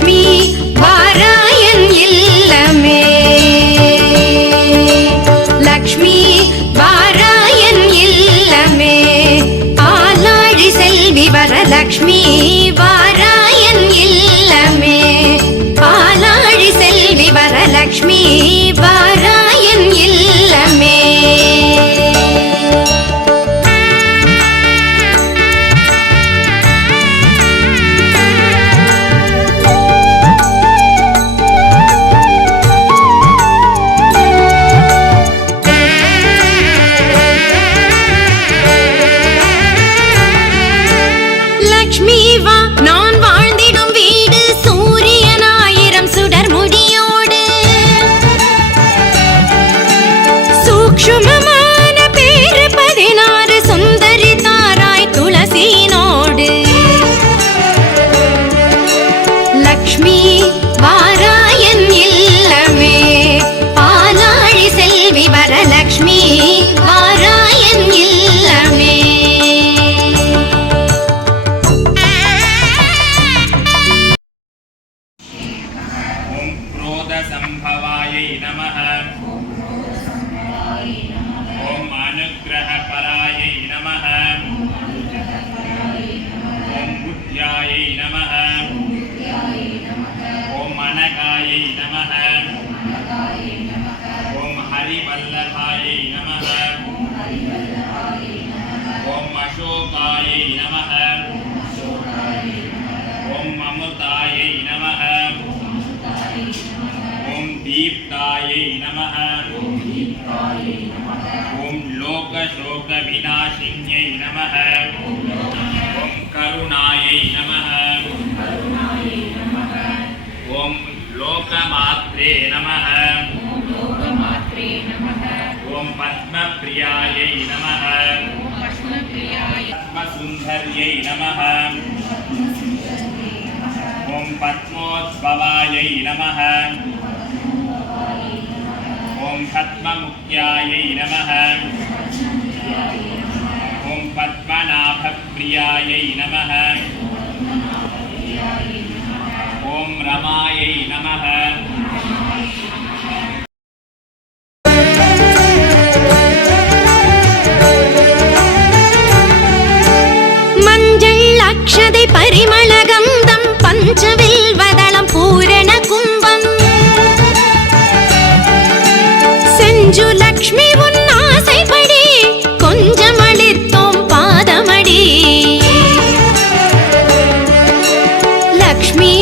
லக்ஷ்மி வாராயன் இல்லமே லக்ஷ்மி வாராயன் இல்லமே ஆலாழி செல்வி வரலக்ஷ்மி வாராயன் இல்லமே ஆலாழி செல்வி வரலக்ஷ்மி வாராயன் இல்லமே दीप्तायै नमः ॐ लोकशोक विनाशिन्यै नमः ॐ करुणायै नमः ॐ लोकमात्रे नमः ॐ पद्मप्रियायै नमः पद्मसुन्दर्यै नमः ॐ पद्मोद्भवायै नमः ॐ पद्ममुख्यायै नमः ॐ पद्मनाभप्रियायै नमः ॐ रमायै नमः मञ्जळ अक्षदै परिमलगन्धं पञ्चविल्वदलं पूरणकुम्भम् लक्ष्मी उन्नासैपடி கொஞ்சம் அளித்தோம் பாதமடி லக்ஷ்மி